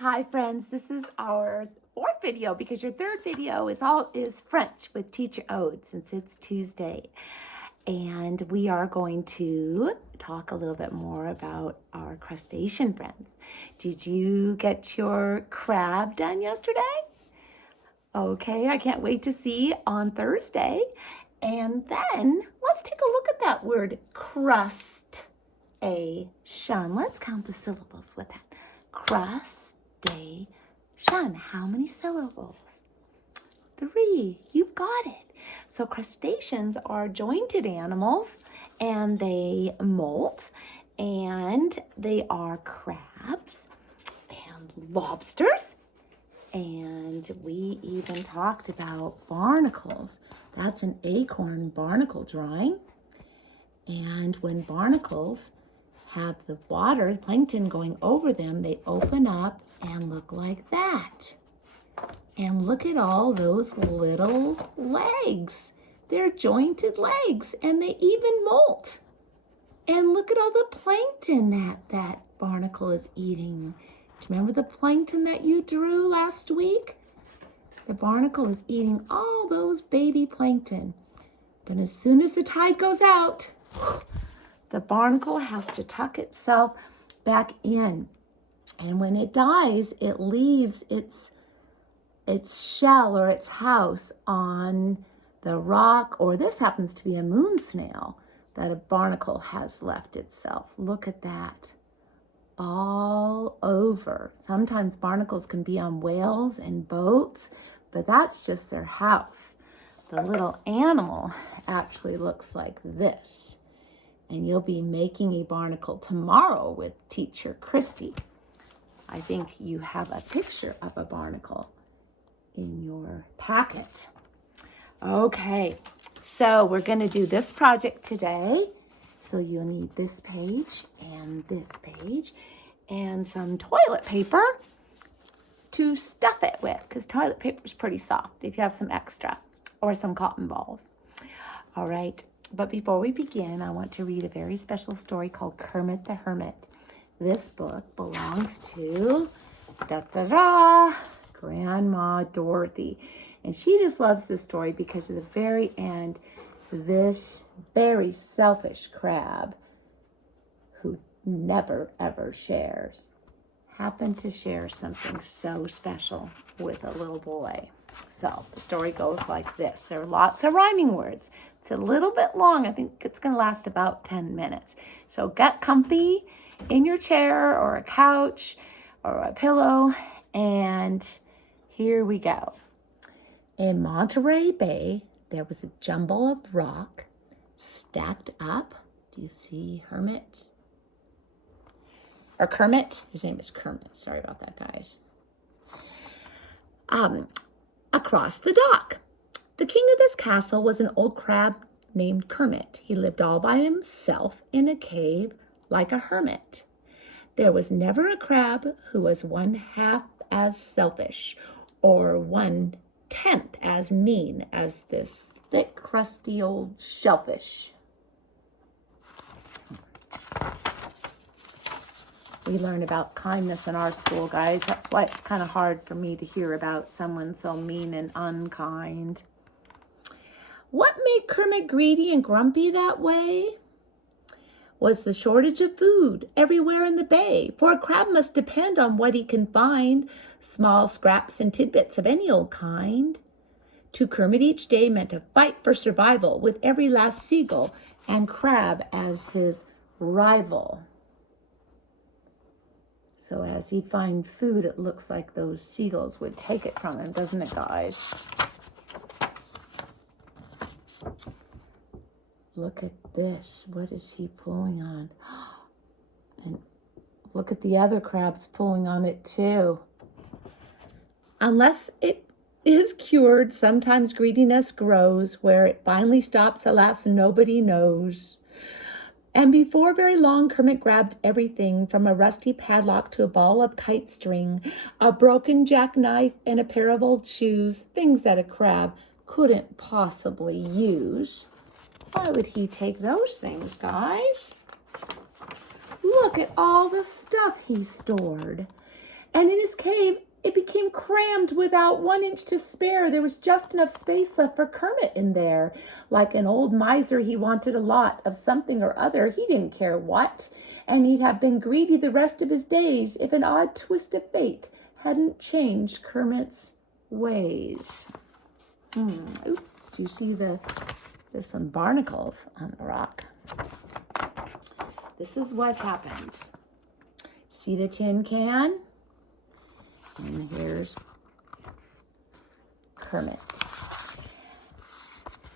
Hi friends, this is our fourth video because your third video is French with Teacher Ode since it's Tuesday. And we are going to talk a little bit more about our crustacean friends. Did you get your crab done yesterday? Okay, I can't wait to see on Thursday. And then let's take a look at that word crustacean. Let's count the syllables with that. Crustacean. How many syllables? 3. You've got it. So crustaceans are jointed animals and they molt and they are crabs and lobsters. And we even talked about barnacles. That's an acorn barnacle drawing. And when barnacles have the water, the plankton going over them, they open up and look like that. And look at all those little legs. They're jointed legs and they even molt. And look at all the plankton that barnacle is eating. Do you remember the plankton that you drew last week? The barnacle is eating all those baby plankton. But as soon as the tide goes out, the barnacle has to tuck itself back in. And when it dies, it leaves its shell or its house on the rock, or this happens to be a moon snail that a barnacle has left itself. Look at that. All over. Sometimes barnacles can be on whales and boats, but that's just their house. The little animal actually looks like this. And you'll be making a barnacle tomorrow with Teacher Christy. I think you have a picture of a barnacle in your packet. Okay, so we're going to do this project today. So you'll need this page and some toilet paper to stuff it with, because toilet paper is pretty soft if you have some extra, or some cotton balls. All right, but before we begin, I want to read a very special story called Kermit the Hermit. This book belongs to Grandma Dorothy. And she just loves this story because at the very end, this very selfish crab who never ever shares happened to share something so special with a little boy. So the story goes like this. There are lots of rhyming words. It's a little bit long. I think it's going to last about 10 minutes. So get comfy in your chair or a couch or a pillow, and here we go. In Monterey Bay, there was a jumble of rock stacked up. Do you see Hermit? Or Kermit? His name is Kermit. Sorry about that, guys. Across the dock. The king of this castle was an old crab named Kermit. He lived all by himself in a cave like a hermit. There was never a crab who was 1/2 as selfish or 1/10 as mean as this thick, crusty old shellfish. We learn about kindness in our school, guys. That's why it's kind of hard for me to hear about someone so mean and unkind. What made Kermit greedy and grumpy that way was the shortage of food everywhere in the bay, for a crab must depend on what he can find, small scraps and tidbits of any old kind. To Kermit each day meant a fight for survival with every last seagull and crab as his rival. So as he'd find food, it looks like those seagulls would take it from him, doesn't it, guys? Look at this. What is he pulling on? And look at the other crabs pulling on it too. Unless it is cured, sometimes greediness grows. Where it finally stops, alas, nobody knows. And before very long, Kermit grabbed everything from a rusty padlock to a ball of kite string, a broken jackknife, and a pair of old shoes, things that a crab couldn't possibly use. Why would he take those things, guys? Look at all the stuff he stored. And in his cave, it became crammed without 1 inch to spare. There was just enough space left for Kermit in there. Like an old miser, he wanted a lot of something or other. He didn't care what. And he'd have been greedy the rest of his days if an odd twist of fate hadn't changed Kermit's ways. Ooh, do you see there's some barnacles on the rock. This is what happened. See the tin can? And here's Kermit.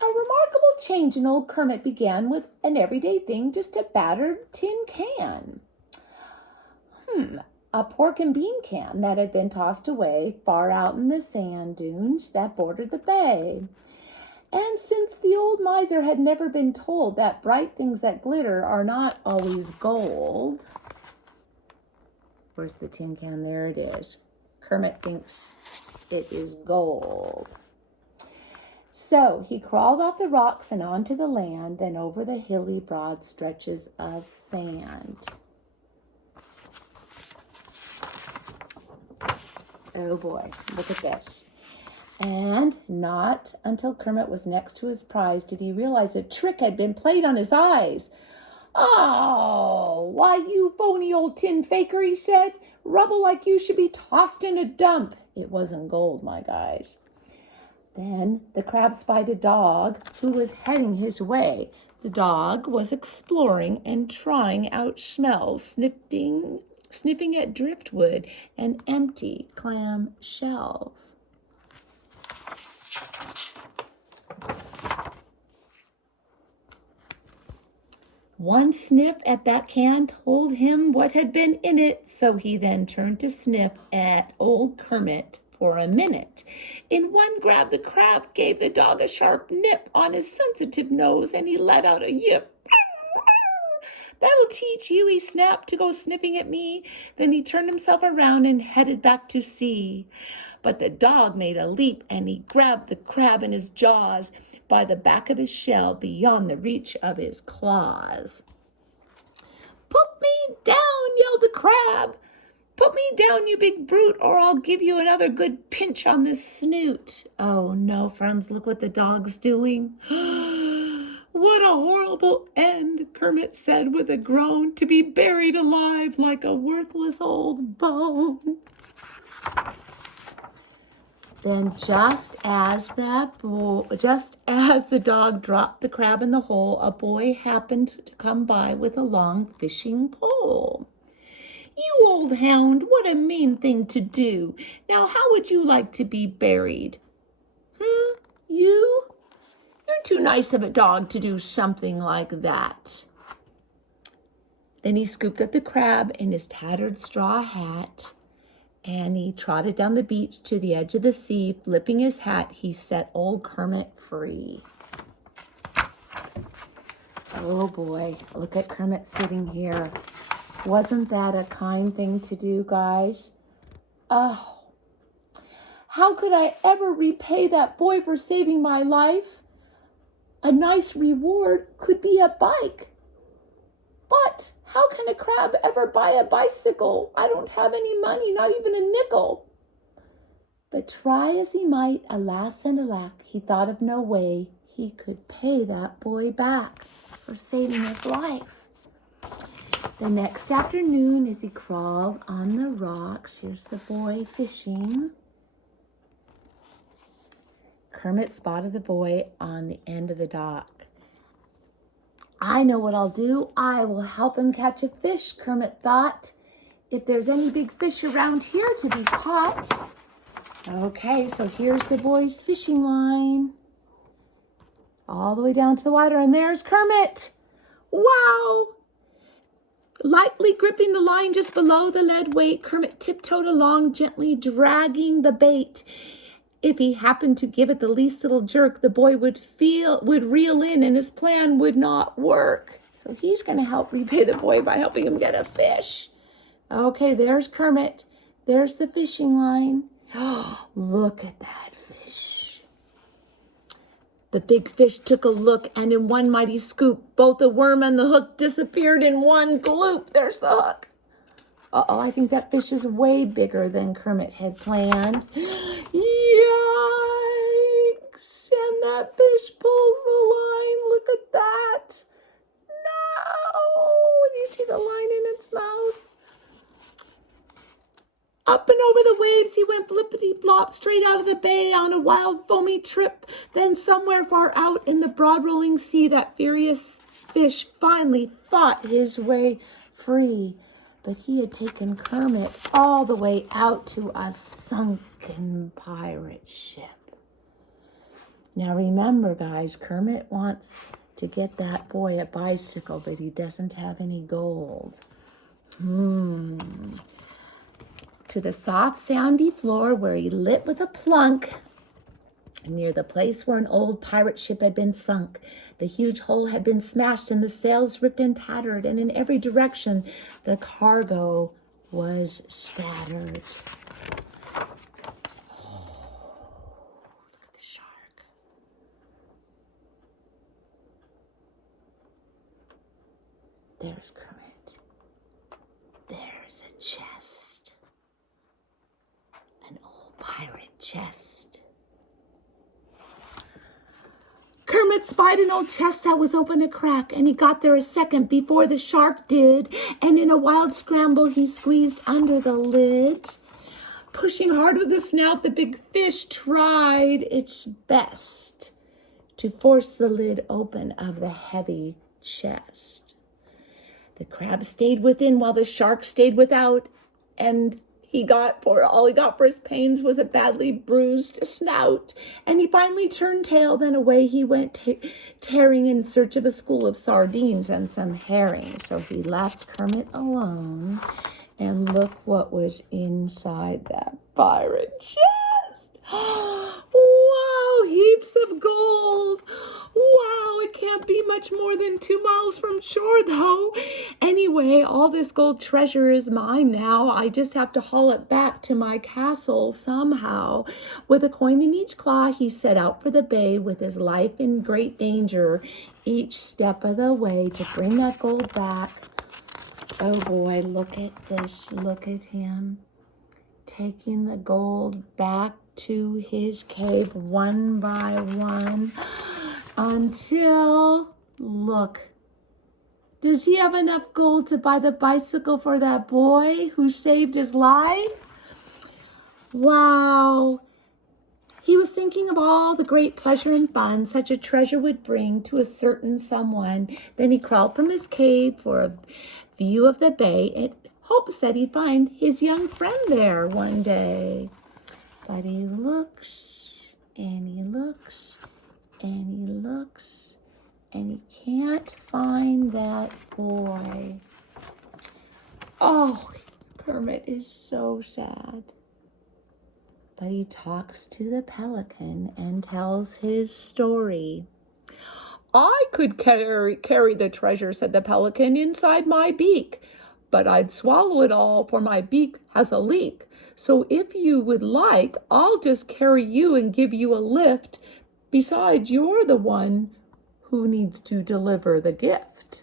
A remarkable change in old Kermit began with an everyday thing, just a battered tin can. A pork and bean can that had been tossed away far out in the sand dunes that bordered the bay. And since the old miser had never been told that bright things that glitter are not always gold, where's the tin can? There it is. Kermit thinks it is gold. So he crawled off the rocks and onto the land, then over the hilly, broad stretches of sand. Oh boy, look at this. And not until Kermit was next to his prize did he realize a trick had been played on his eyes. "Oh, why, you phony old tin faker," he said. "Rubble like you should be tossed in a dump." It wasn't gold, my guys. Then the crab spied a dog who was heading his way. The dog was exploring and trying out smells, sniffing at driftwood and empty clam shells. One sniff at that can told him what had been in it, so he then turned to sniff at old Kermit for a minute. In one grab, the crab gave the dog a sharp nip on his sensitive nose, and he let out a yip. "That'll teach you," he snapped, "to go sniffing at me." Then he turned himself around and headed back to sea. But the dog made a leap, and he grabbed the crab in his jaws by the back of his shell beyond the reach of his claws. "Put me down," yelled the crab. "Put me down, you big brute, or I'll give you another good pinch on the snoot." Oh no, friends, look what the dog's doing. "What a horrible end," Kermit said with a groan, "to be buried alive like a worthless old bone." Then just as the dog dropped the crab in the hole, a boy happened to come by with a long fishing pole. "You old hound, what a mean thing to do. Now how would you like to be buried?" "You? You're too nice of a dog to do something like that." Then he scooped up the crab in his tattered straw hat, and he trotted down the beach to the edge of the sea. Flipping his hat, he set old Kermit free. Oh boy, look at Kermit sitting here. Wasn't that a kind thing to do, guys? Oh, how could I ever repay that boy for saving my life? A nice reward could be a bike. But how can a crab ever buy a bicycle? I don't have any money, not even a nickel. But try as he might, alas and alack, he thought of no way he could pay that boy back for saving his life. The next afternoon, as he crawled on the rocks, here's the boy fishing. Kermit spotted the boy on the end of the dock. "I know what I'll do. I will help him catch a fish," Kermit thought. "If there's any big fish around here to be caught." Okay, so here's the boy's fishing line. All the way down to the water, and there's Kermit. Wow! Lightly gripping the line just below the lead weight, Kermit tiptoed along, gently dragging the bait. If he happened to give it the least little jerk, the boy would reel in, and his plan would not work. So he's going to help repay the boy by helping him get a fish. Okay, there's Kermit. There's the fishing line. Oh, look at that fish. The big fish took a look, and in one mighty scoop, both the worm and the hook disappeared in one gloop. There's the hook. Uh-oh, I think that fish is way bigger than Kermit had planned. Yikes! And that fish pulls the line. Look at that. No! You see the line in its mouth? Up and over the waves he went flippity-flop straight out of the bay on a wild foamy trip. Then somewhere far out in the broad rolling sea, that furious fish finally fought his way free. But he had taken Kermit all the way out to a sunken pirate ship. Now remember, guys, Kermit wants to get that boy a bicycle, but he doesn't have any gold. To the soft, sandy floor where he lit with a plunk, near the place where an old pirate ship had been sunk. The huge hull had been smashed and the sails ripped and tattered, and in every direction the cargo was scattered. Oh, look at the shark. There's Kermit. There's a chest. An old pirate chest. Kermit spied an old chest that was open a crack, and he got there a second before the shark did, and in a wild scramble he squeezed under the lid. Pushing hard with the snout, the big fish tried its best to force the lid open of the heavy chest. The crab stayed within while the shark stayed without, and all he got for his pains was a badly bruised snout. And he finally turned tail, then away he went tearing in search of a school of sardines and some herring. So he left Kermit alone, and look what was inside that pirate chest. Wow, heaps of gold. Wow, it can't be much more than 2 miles from shore, though. Anyway, all this gold treasure is mine now. I just have to haul it back to my castle somehow. With a coin in each claw, he set out for the bay with his life in great danger each step of the way to bring that gold back. Oh boy, look at this. Look at him taking the gold back to his cave one by one until, look, does he have enough gold to buy the bicycle for that boy who saved his life? Wow. He was thinking of all the great pleasure and fun such a treasure would bring to a certain someone. Then he crawled from his cave for a view of the bay in hopes that he'd find his young friend there one day. But he looks and he looks and he looks and he can't find that boy. Oh, Kermit is so sad. But he talks to the pelican and tells his story. I could carry the treasure, said the pelican, inside my beak, but I'd swallow it all, for my beak has a leak. So if you would like, I'll just carry you and give you a lift. Besides, you're the one who needs to deliver the gift.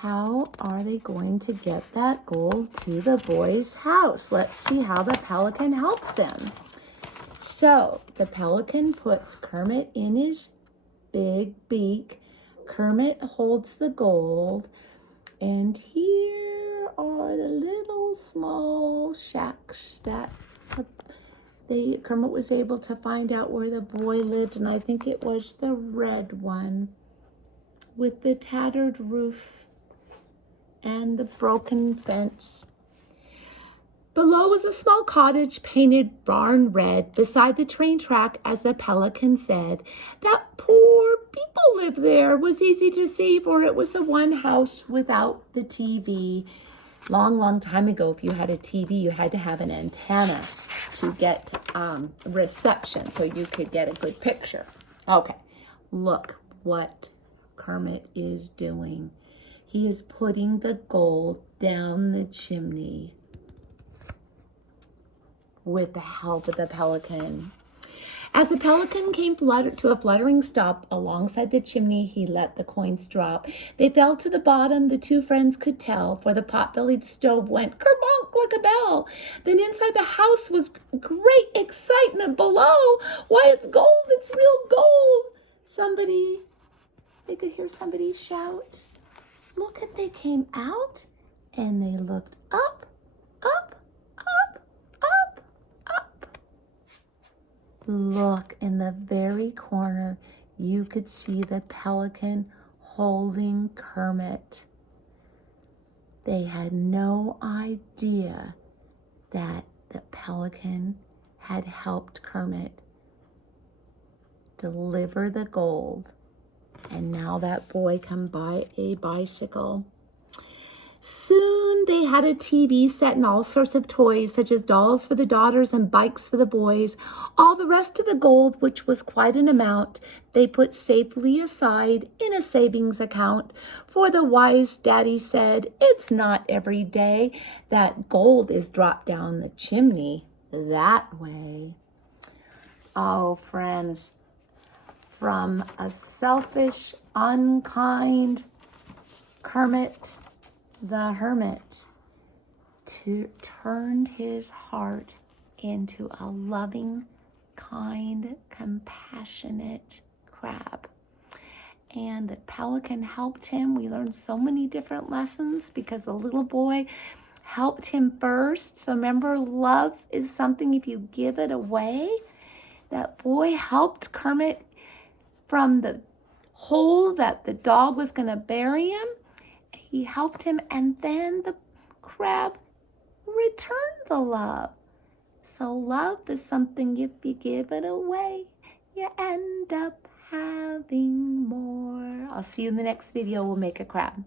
How are they going to get that gold to the boy's house? Let's see how the pelican helps them. So the pelican puts Kermit in his big beak. Kermit holds the gold, and here are the little small shacks that Kermit was able to find out where the boy lived, and I think it was the red one with the tattered roof and the broken fence. Below was a small cottage painted barn red beside the train track, as the pelican said. That poor people lived there was easy to see, for it was the one house without the TV. Long time ago, if you had a TV, you had to have an antenna to get reception so you could get a good picture. Okay, look what Kermit is doing. He is putting the gold down the chimney with the help of the pelican. As the pelican came to a fluttering stop alongside the chimney, he let the coins drop. They fell to the bottom, the two friends could tell, for the pot-bellied stove went kerbonk like a bell. Then inside the house was great excitement below. Why, it's gold, it's real gold. They could hear somebody shout. Look at, they came out and they looked up, up, up, up, up. Look, in the very corner, you could see the pelican holding Kermit. They had no idea that the pelican had helped Kermit deliver the gold. And now that boy can buy a bicycle. Soon they had a TV set and all sorts of toys, such as dolls for the daughters and bikes for the boys. All the rest of the gold, which was quite an amount, they put safely aside in a savings account. For the wise daddy said, it's not every day that gold is dropped down the chimney that way. Oh, friends, from a selfish, unkind Kermit the Hermit turned his heart into a loving, kind, compassionate crab. And the pelican helped him. We learned so many different lessons because the little boy helped him first. So remember, love is something, if you give it away. That boy helped Kermit from the hole that the dog was going to bury him. He helped him, and then the crab returned the love. So love is something, if you give it away, you end up having more. I'll see you in the next video. We'll make a crab.